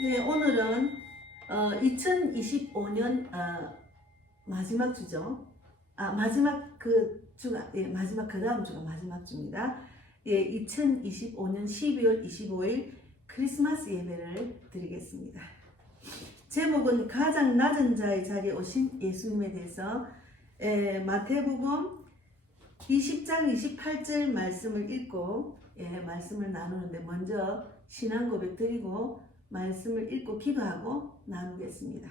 네, 오늘은 2025년 마지막 주죠. 마지막 그 주가 마지막 그 다음 주가 마지막 주입니다. 2025년 12월 25일 크리스마스 예배를 드리겠습니다. 제목은 가장 낮은 자의 자리에 오신 예수님에 대해서 마태복음 20장 28절 말씀을 읽고 말씀을 나누는데 먼저 신앙 고백 드리고 말씀을 읽고 기도하고 나누겠습니다.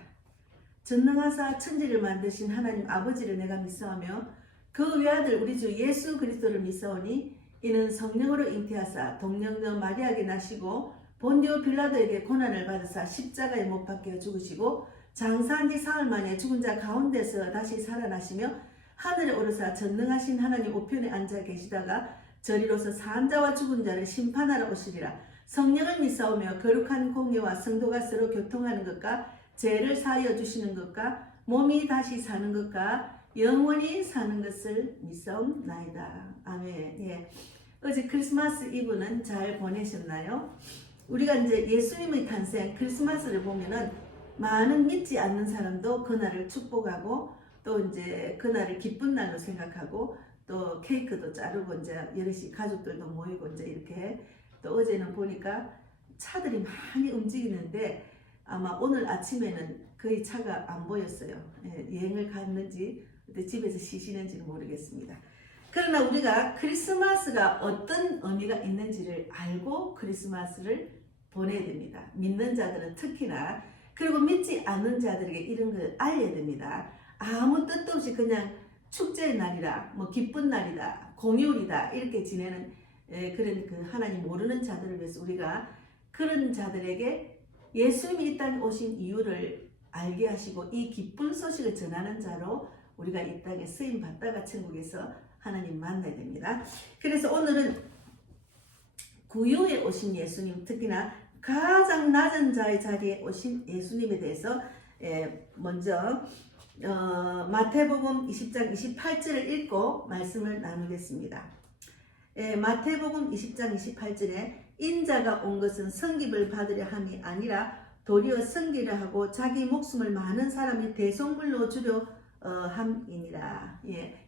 전능하사 천지를 만드신 하나님 아버지를 내가 믿사오며 그 외아들 우리 주 예수 그리스도를 믿사오니 이는 성령으로 잉태하사 동령녀 마리아에게 나시고 본디오 빌라도에게 고난을 받으사 십자가에 못 박혀 죽으시고 장사한 지 사흘 만에 죽은 자 가운데서 다시 살아나시며 하늘에 오르사 전능하신 하나님 우편에 앉아 계시다가 저리로서 산 자와 죽은 자를 심판하러 오시리라. 성령을 믿사오며 거룩한 공예와 성도가 서로 교통하는 것과 죄를 사하여 주시는 것과 몸이 다시 사는 것과 영원히 사는 것을 믿사옵나이다. 아멘. 어제 크리스마스 이브는 잘 보내셨나요? 우리가 이제 예수님의 탄생 크리스마스를 보면은 많은 믿지 않는 사람도 그날을 축복하고 또 이제 그날을 기쁜 날로 생각하고 또 케이크도 자르고 이제 여럿이 가족들도 모이고 이제 이렇게 또 어제는 보니까 차들이 많이 움직이는데 아마 오늘 아침에는 거의 차가 안 보였어요. 여행을 갔는지 집에서 쉬시는지는 모르겠습니다. 그러나 우리가 크리스마스가 어떤 의미가 있는지를 알고 크리스마스를 보내야 됩니다. 믿는 자들은 특히나 그리고 믿지 않는 자들에게 이런 걸 알려야 됩니다. 아무 뜻도 없이 그냥 축제의 날이라 뭐 기쁜 날이다 공휴일이다 이렇게 지내는 그런 그 하나님 모르는 자들을 위해서 우리가 그런 자들에게 예수님이 이 땅에 오신 이유를 알게 하시고 이 기쁜 소식을 전하는 자로 우리가 이 땅에 쓰임 받다가 천국에서 하나님 만나야 됩니다. 그래서 오늘은 구유에 오신 예수님, 특히나 가장 낮은 자의 자리에 오신 예수님에 대해서 먼저 마태복음 20장 28절을 읽고 말씀을 나누겠습니다. 마태복음 20장 28절에 인자가 온 것은 성깁을 받으려 함이 아니라 도리어 성기를 하고 자기 목숨을 많은 사람이 대속물로 주려 함이니라.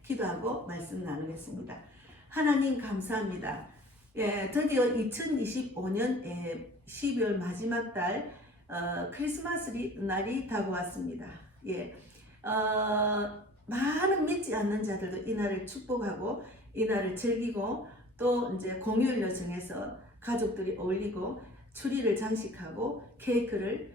기도하고 말씀 나누겠습니다. 하나님 감사합니다. 드디어 2025년 12월 마지막 달 크리스마스 날이 다가왔습니다. 많은 믿지 않는 자들도 이 날을 축복하고 이 날을 즐기고 또 이제 공휴일로 정해서 가족들이 어울리고 추리를 장식하고 케이크를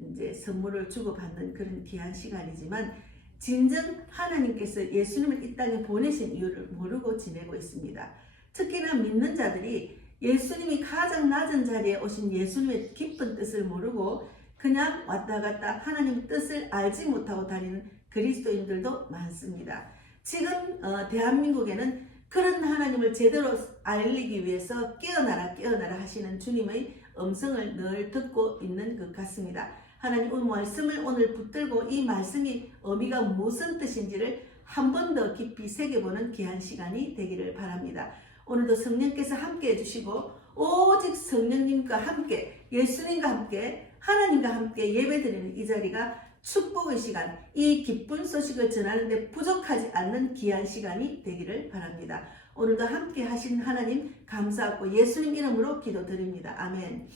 이제 선물을 주고받는 그런 귀한 시간이지만 진정 하나님께서 예수님을 이 땅에 보내신 이유를 모르고 지내고 있습니다. 특히나 믿는 자들이 예수님이 가장 낮은 자리에 오신 예수님의 깊은 뜻을 모르고 그냥 왔다 갔다 하나님의 뜻을 알지 못하고 다니는 그리스도인들도 많습니다. 지금 대한민국에는 그런 하나님을 제대로 알리기 위해서 깨어나라 하시는 주님의 음성을 늘 듣고 있는 것 같습니다. 하나님 오늘 말씀을 오늘 붙들고 이 말씀이 의미가 무슨 뜻인지를 한 번 더 깊이 새겨보는 귀한 시간이 되기를 바랍니다. 오늘도 성령께서 함께 해주시고 오직 성령님과 함께 예수님과 함께 하나님과 함께 예배드리는 이 자리가 축복의 시간, 이 기쁜 소식을 전하는데 부족하지 않는 귀한 시간이 되기를 바랍니다. 오늘도 함께 하신 하나님 감사하고 예수님 이름으로 기도드립니다. 아멘.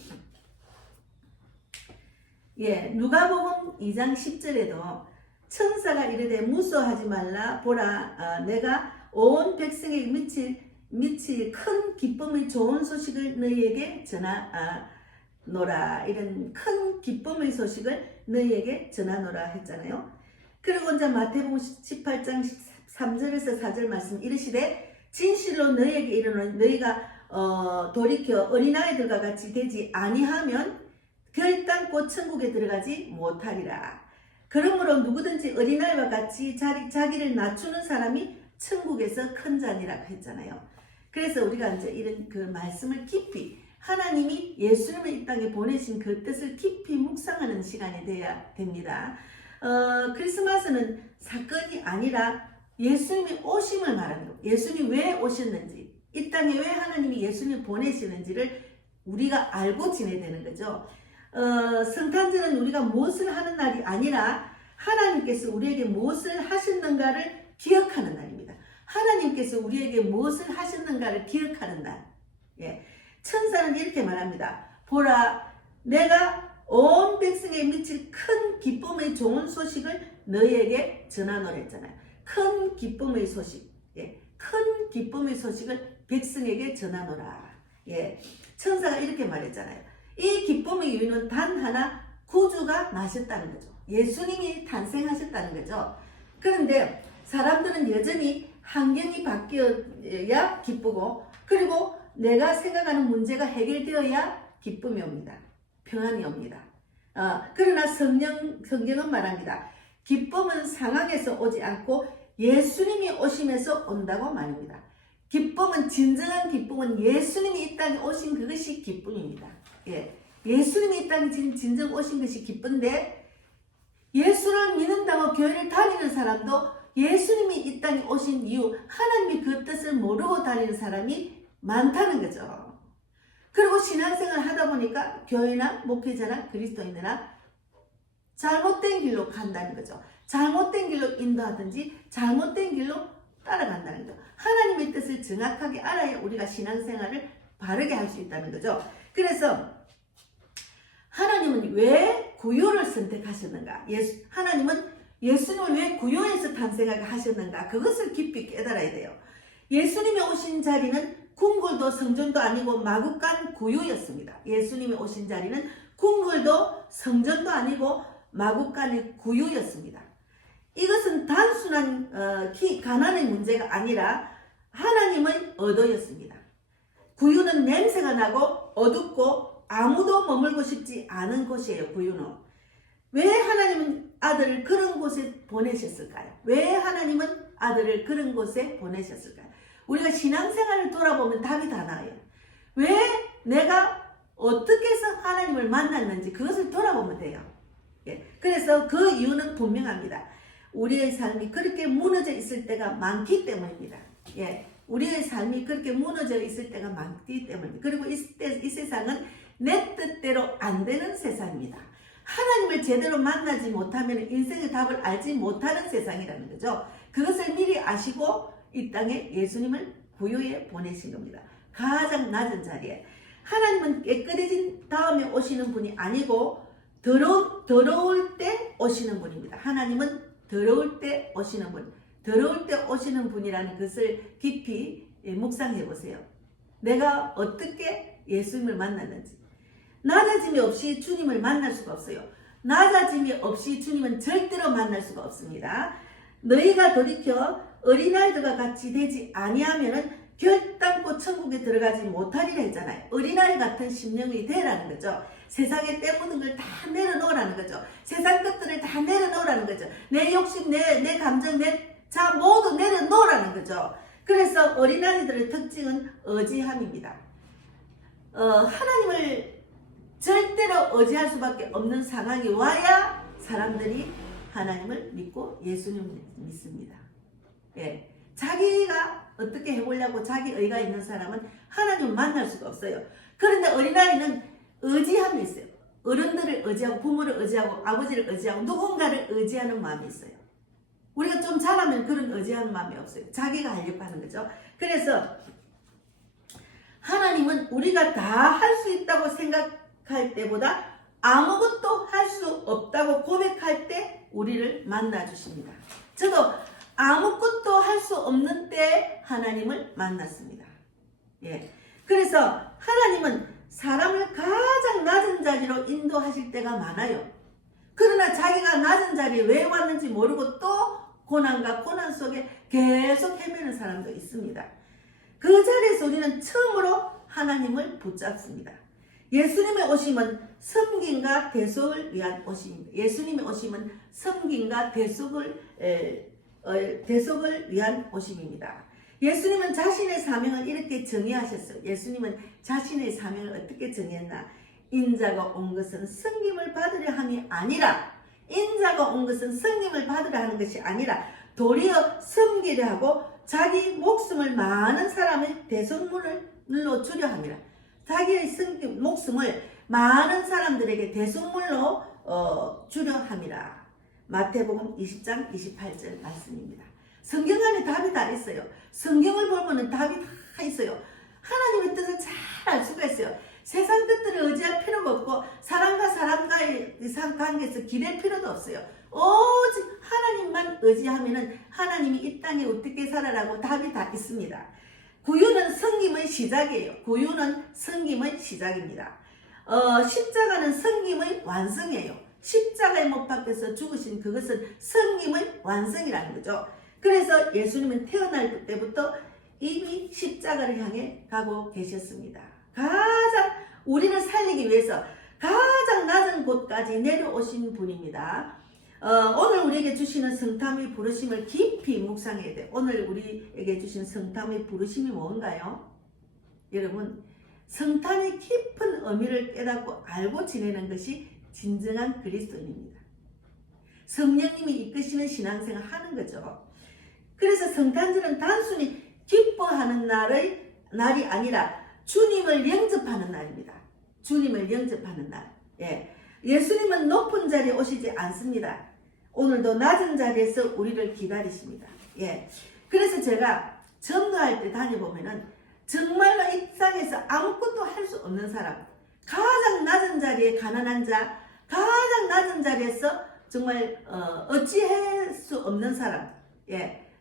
누가복음 2장 10절에도 천사가 이르되 무서워하지 말라 보라 내가 온 백성에게 미칠 큰 기쁨의 좋은 소식을 너희에게 전하노라. 이런 큰 기쁨의 소식을 너희에게 전하노라 했잖아요. 그리고 이제 마태복음 18장 3절에서 4절 말씀 이르시되 진실로 너희에게 이르노니 너희가 돌이켜 어린아이들과 같이 되지 아니하면 결단코 천국에 들어가지 못하리라. 그러므로 누구든지 어린아이와 같이 자기를 낮추는 사람이 천국에서 큰 자니라 했잖아요. 그래서 우리가 이제 이런 그 말씀을 깊이 하나님이 예수님을 이 땅에 보내신 그 뜻을 깊이 묵상하는 시간이 되어야 됩니다. 크리스마스는 사건이 아니라 예수님의 오심을 말하는 것. 예수님이 왜 오셨는지, 이 땅에 왜 하나님이 예수님을 보내시는지를 우리가 알고 지내야 되는 거죠. 성탄절은 우리가 무엇을 하는 날이 아니라 하나님께서 우리에게 무엇을 하셨는가를 기억하는 날입니다. 하나님께서 우리에게 무엇을 하셨는가를 기억하는 날. 예. 천사는 이렇게 말합니다. 보라, 내가 온 백성에 미칠 큰 기쁨의 좋은 소식을 너희에게 전하노라 했잖아요. 큰 기쁨의 소식. 예. 큰 기쁨의 소식을 백성에게 전하노라. 예. 천사가 이렇게 말했잖아요. 이 기쁨의 이유는 단 하나, 구주가 나셨다는 거죠. 예수님이 탄생하셨다는 거죠. 그런데 사람들은 여전히 환경이 바뀌어야 기쁘고, 그리고 내가 생각하는 문제가 해결되어야 기쁨이 옵니다. 평안이 옵니다. 그러나 성경은 말합니다. 기쁨은 상황에서 오지 않고 예수님이 오시면서 온다고 말입니다. 기쁨은, 진정한 기쁨은 예수님이 이 땅에 오신 그것이 기쁨입니다. 예. 예수님이 이 땅에 진정 오신 것이 기쁜데, 예수를 믿는다고 교회를 다니는 사람도 예수님이 이 땅에 오신 이유, 하나님이 그 뜻을 모르고 다니는 사람이 많다는 거죠. 그리고 신앙생활 하다 보니까 교회나 목회자나 그리스도인이나 잘못된 길로 간다는 거죠. 잘못된 길로 인도하든지 잘못된 길로 따라간다는 거죠. 하나님의 뜻을 정확하게 알아야 우리가 신앙생활을 바르게 할 수 있다는 거죠. 그래서 하나님은 왜 구유를 선택하셨는가? 하나님은 예수님을 왜 구유에서 탄생하게 하셨는가? 그것을 깊이 깨달아야 돼요. 예수님이 오신 자리는 궁궐도 성전도 아니고 마구간 구유였습니다. 예수님이 오신 자리는 궁궐도 성전도 아니고 마구간의 구유였습니다. 이것은 단순한 가난의 문제가 아니라 하나님의 의도였습니다. 구유는 냄새가 나고 어둡고 아무도 머물고 싶지 않은 곳이에요. 구유는. 왜 하나님은 아들을 그런 곳에 보내셨을까요? 왜 하나님은 아들을 그런 곳에 보내셨을까요? 우리가 신앙생활을 돌아보면 답이 다 나와요. 왜 내가 어떻게 해서 하나님을 만났는지 그것을 돌아보면 돼요. 예. 그래서 그 이유는 분명합니다. 우리의 삶이 그렇게 무너져 있을 때가 많기 때문입니다. 예. 우리의 삶이 그렇게 무너져 있을 때가 많기 때문입니다. 그리고 이 세상은 내 뜻대로 안 되는 세상입니다. 하나님을 제대로 만나지 못하면 인생의 답을 알지 못하는 세상이라는 거죠. 그것을 미리 아시고 이 땅에 예수님을 구유에 보내신 겁니다. 가장 낮은 자리에. 하나님은 깨끗해진 다음에 오시는 분이 아니고 더러울 때 오시는 분입니다. 하나님은 더러울 때 오시는 분. 더러울 때 오시는 분이라는 것을 깊이 묵상해 보세요. 내가 어떻게 예수님을 만났는지. 낮아짐이 없이 주님을 만날 수가 없어요. 낮아짐이 없이 주님은 절대로 만날 수가 없습니다. 너희가 돌이켜 어린아이들과 같이 되지 아니하면은 결단코 천국에 들어가지 못하리라 했잖아요. 어린아이 같은 심령이 되라는 거죠. 세상에 때묻은 걸 다 내려놓으라는 거죠. 세상 것들을 다 내려놓으라는 거죠. 내 욕심, 내 감정, 내 자 모두 내려놓으라는 거죠. 그래서 어린아이들의 특징은 의지함입니다. 하나님을 절대로 의지할 수밖에 없는 상황이 와야 사람들이 하나님을 믿고 예수님을 믿습니다. 예. 자기가 어떻게 해보려고 자기 의가 있는 사람은 하나님을 만날 수가 없어요. 그런데 어린아이는 의지함이 있어요. 어른들을 의지하고 부모를 의지하고 아버지를 의지하고 누군가를 의지하는 마음이 있어요. 우리가 좀 잘하면 그런 의지하는 마음이 없어요. 자기가 하려고 하는 거죠. 그래서 하나님은 우리가 다 할 수 있다고 생각할 때보다 아무것도 할 수 없다고 고백할 때 우리를 만나 주십니다. 저도 아무것도 할 수 없는 때 하나님을 만났습니다. 예. 그래서 하나님은 사람을 가장 낮은 자리로 인도하실 때가 많아요. 그러나 자기가 낮은 자리에 왜 왔는지 모르고 또 고난과 고난 속에 계속 헤매는 사람도 있습니다. 그 자리에서 우리는 처음으로 하나님을 붙잡습니다. 예수님의 오심은 섬김과 대속을 위한 오심입니다. 예수님의 오심은 섬김과 대속을 위한 오심입니다. 예수님은 자신의 사명을 이렇게 정의하셨어요. 예수님은 자신의 사명을 어떻게 정의했나? 인자가 온 것은 섬김을 받으려 함이 아니라, 인자가 온 것은 섬김을 받으려 하는 것이 아니라 도리어 섬기려 하고 자기 목숨을 많은 사람의 대속물로 주려 함이라. 자기의 목숨을 많은 사람들에게 대속물로 주려 함이라. 마태복음 20장 28절 말씀입니다. 성경 안에 답이 다 있어요. 성경을 보면 답이 다 있어요. 하나님의 뜻을 잘 알 수가 있어요. 세상 뜻들을 의지할 필요가 없고 사람과 사람과의 관계에서 기댈 필요도 없어요. 오직 하나님만 의지하면은 하나님이 이 땅에 어떻게 살아라고 답이 다 있습니다. 구유는 섬김의 시작이에요. 구유는 섬김의 시작입니다. 십자가는 섬김의 완성이에요. 십자가에 못 박혀서 죽으신 그것은 섬김의 완성이라는 거죠. 그래서 예수님은 태어날 때부터 이미 십자가를 향해 가고 계셨습니다. 가장 우리를 살리기 위해서 가장 낮은 곳까지 내려오신 분입니다. 오늘 우리에게 주시는 성탐의 부르심을 깊이 묵상해야 돼요. 오늘 우리에게 주신 성탐의 부르심이 뭔가요? 여러분, 성탐의 깊은 의미를 깨닫고 알고 지내는 것이 진정한 그리스도인입니다. 성령님이 이끄시는 신앙생활을 하는 거죠. 그래서 성탄절은 단순히 기뻐하는 날이 아니라 주님을 영접하는 날입니다. 주님을 영접하는 날. 예수님은 높은 자리에 오시지 않습니다. 오늘도 낮은 자리에서 우리를 기다리십니다. 그래서 제가 전도할 때 다녀보면은 정말로 이 땅에서 아무것도 할 수 없는 사람, 가장 낮은 자리에 가난한 자, 가장 낮은 자리에서 정말 어찌할 수 없는 사람,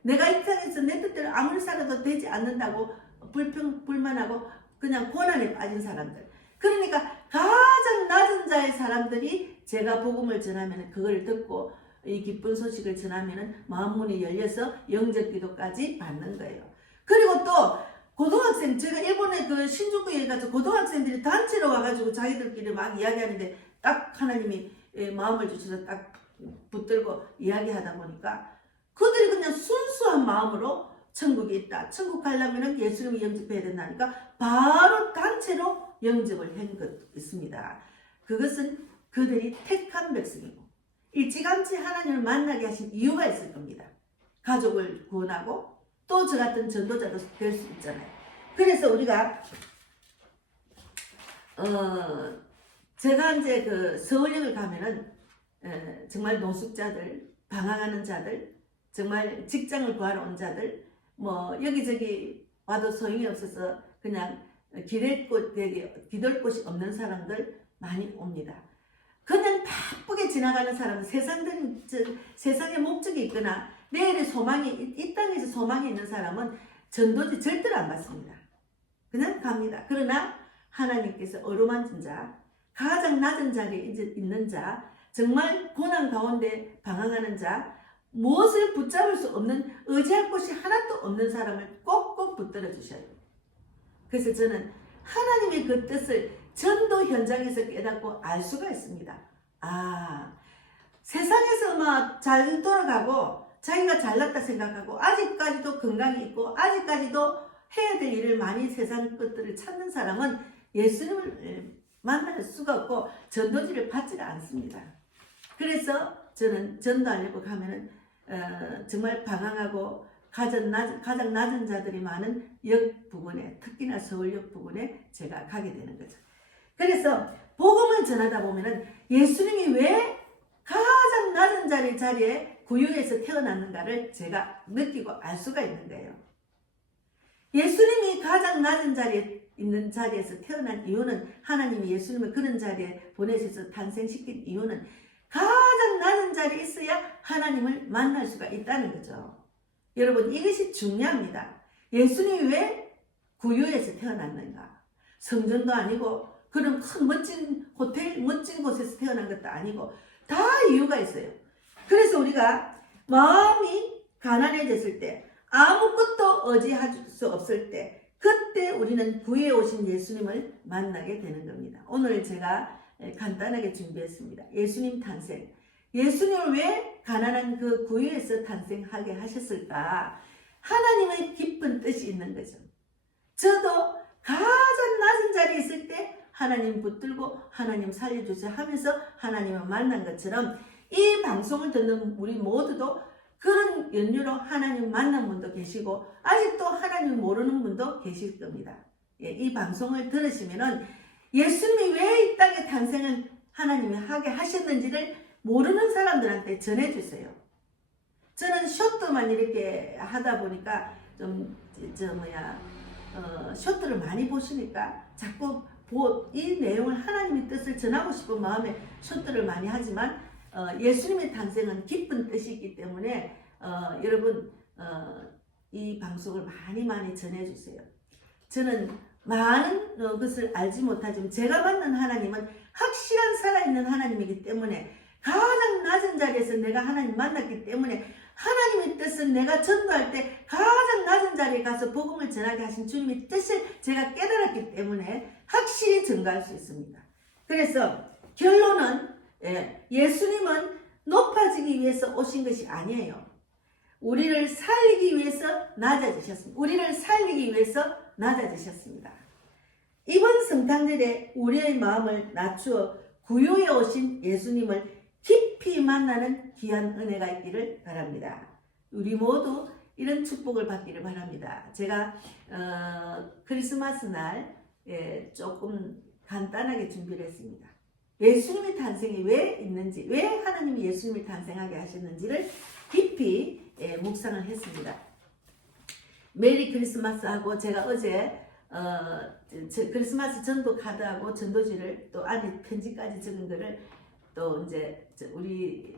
내가 이 땅에서 내 뜻대로 아무리 살아도 되지 않는다고 불만하고 그냥 고난에 빠진 사람들. 그러니까 가장 낮은 자의 사람들이 제가 복음을 전하면 그걸 듣고 이 기쁜 소식을 전하면 마음문이 열려서 영접 기도까지 받는 거예요. 그리고 또 고등학생, 제가 일본에 그 신주쿠에 가서 고등학생들이 단체로 와가지고 자기들끼리 막 이야기하는데 딱 하나님이 마음을 주셔서 딱 붙들고 이야기하다 보니까 그들이 그냥 순수한 마음으로 천국이 있다. 천국 가려면 예수님을 영접해야 된다니까 바로 단체로 영접을 한 것 있습니다. 그것은 그들이 택한 백성이고 일찌감치 하나님을 만나게 하신 이유가 있을 겁니다. 가족을 구원하고 또 저 같은 전도자도 될 수 있잖아요. 그래서 우리가 제가 이제 그 서울역을 가면은 정말 노숙자들, 방황하는 자들, 정말 직장을 구하러 온 자들, 뭐 여기저기 와도 소용이 없어서 그냥 기댈 곳이 없는 사람들 많이 옵니다. 그냥 바쁘게 지나가는 사람은 세상에 목적이 있거나 내일의 소망이, 이 땅에서 소망이 있는 사람은 전도지 절대로 안 받습니다. 그냥 갑니다. 그러나 하나님께서 어루만진 자, 가장 낮은 자리에 있는 자, 정말 고난 가운데 방황하는 자, 무엇을 붙잡을 수 없는, 의지할 곳이 하나도 없는 사람을 꼭꼭 붙들어 주셔요. 그래서 저는 하나님의 그 뜻을 전도 현장에서 깨닫고 알 수가 있습니다. 세상에서 막 잘 돌아가고 자기가 잘났다 생각하고 아직까지도 건강이 있고 아직까지도 해야 될 일을 많이 세상 것들을 찾는 사람은 예수님을 만날 수가 없고 전도지를 받지를 않습니다. 그래서 저는 전도하려고 가면은 정말 방황하고 가장 낮은 자들이 많은 역 부근에, 특히나 서울역 부근에 제가 가게 되는 거죠. 그래서 복음을 전하다 보면은 예수님이 왜 가장 낮은 자리에 구유에서 태어났는가를 제가 느끼고 알 수가 있는 거예요. 예수님이 가장 낮은 자리에서 태어난 이유는, 하나님이 예수님을 그런 자리에 보내셔서 탄생시킨 이유는 가장 낮은 자리에 있어야 하나님을 만날 수가 있다는 거죠. 여러분, 이것이 중요합니다. 예수님이 왜 구유에서 태어났는가? 성전도 아니고 그런 큰 멋진 호텔, 멋진 곳에서 태어난 것도 아니고 다 이유가 있어요. 그래서 우리가 마음이 가난해졌을 때, 아무것도 의지할 수 없을 때, 그때 우리는 구유에 오신 예수님을 만나게 되는 겁니다. 오늘 제가 간단하게 준비했습니다. 예수님 탄생. 예수님을 왜 가난한 그 구유에서 탄생하게 하셨을까? 하나님의 깊은 뜻이 있는 거죠. 저도 가장 낮은 자리에 있을 때 하나님 붙들고 하나님 살려주세요 하면서 하나님을 만난 것처럼 이 방송을 듣는 우리 모두도 그런 연유로 하나님 만난 분도 계시고 아직도 하나님 모르는 분도 계실 겁니다. 이 방송을 들으시면은 예수님이 왜 이 땅에 탄생을 하나님이 하게 하셨는지를 모르는 사람들한테 전해주세요. 저는 쇼트만 이렇게 하다 보니까 쇼트를 많이 보시니까 자꾸 이 내용을 하나님의 뜻을 전하고 싶은 마음에 쇼트를 많이 하지만 예수님의 탄생은 기쁜 뜻이 있기 때문에 여러분 이 방송을 많이 전해주세요. 저는 많은 것을 알지 못하지만 제가 받는 하나님은 확실한 살아있는 하나님이기 때문에 가장 낮은 자리에서 내가 하나님 만났기 때문에 하나님의 뜻은 내가 전도할 때 가장 낮은 자리에 가서 복음을 전하게 하신 주님의 뜻을 제가 깨달았기 때문에 확실히 증거할 수 있습니다. 그래서 결론은 예수님은 높아지기 위해서 오신 것이 아니에요. 우리를 살리기 위해서 낮아지셨습니다. 우리를 살리기 위해서 낮아지셨습니다. 이번 성탄절에 우리의 마음을 낮추어 구유에 오신 예수님을 깊이 만나는 귀한 은혜가 있기를 바랍니다. 우리 모두 이런 축복을 받기를 바랍니다. 제가 크리스마스 날 조금 간단하게 준비를 했습니다. 예수님의 탄생이 왜 있는지, 왜 하나님이 예수님을 탄생하게 하셨는지를 깊이 묵상을 했습니다. 메리 크리스마스 하고 제가 어제 크리스마스 전도 카드하고 전도지를 또 안에 편지까지 적은 거를 또 이제 우리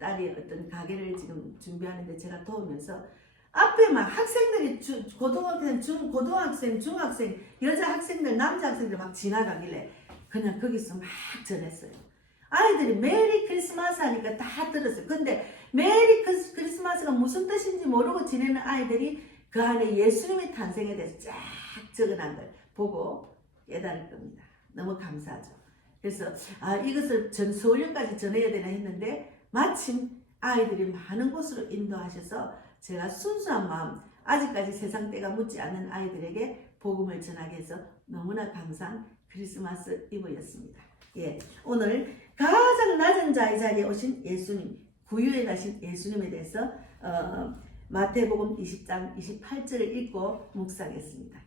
딸이 어떤 가게를 지금 준비하는데 제가 도우면서 앞에 막 학생들이 고등학생, 중학생, 여자 학생들, 남자 학생들 막 지나가길래 그냥 거기서 막 전했어요. 아이들이 메리 크리스마스 하니까 다 들었어요. 근데 메리 크리스마스가 무슨 뜻인지 모르고 지내는 아이들이 그 안에 예수님의 탄생에 대해서 쫙 적어놓은 걸 보고 깨달을 겁니다. 너무 감사하죠. 그래서 이것을 전 서울역까지 전해야 되나 했는데 마침 아이들이 많은 곳으로 인도하셔서 제가 순수한 마음, 아직까지 세상 때가 묻지 않는 아이들에게 복음을 전하게 해서 너무나 감사한 크리스마스 이브였습니다. 오늘 가장 낮은 자의 자리에 오신 예수님, 구유에 가신 예수님에 대해서 마태복음 20장 28절을 읽고 묵상했습니다.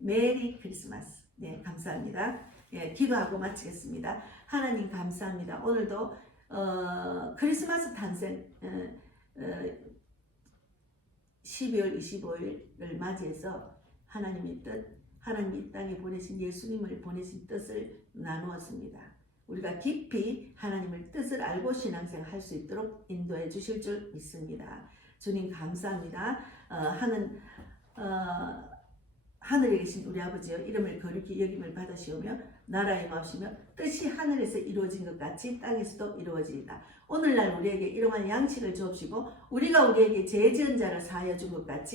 메리 크리스마스. 감사합니다. 기도하고 마치겠습니다. 하나님 감사합니다. 오늘도 크리스마스 탄생 12월 25일을 맞이해서 하나님의 뜻, 하나님이 이 땅에 보내신 예수님을 보내신 뜻을 나누었습니다. 우리가 깊이 하나님의 뜻을 알고 신앙생활 할 수 있도록 인도해 주실 줄 믿습니다. 주님 감사합니다. 하늘에 계신 우리 아버지여, 이름을 거룩히 여김을 받으시오며 나라에 마시며 뜻이 하늘에서 이루어진 것 같이 땅에서도 이루어지리다. 오늘날 우리에게 일용할 양식을 주옵시고 우리가 우리에게 죄 지은 자를 사하여 준 것 같이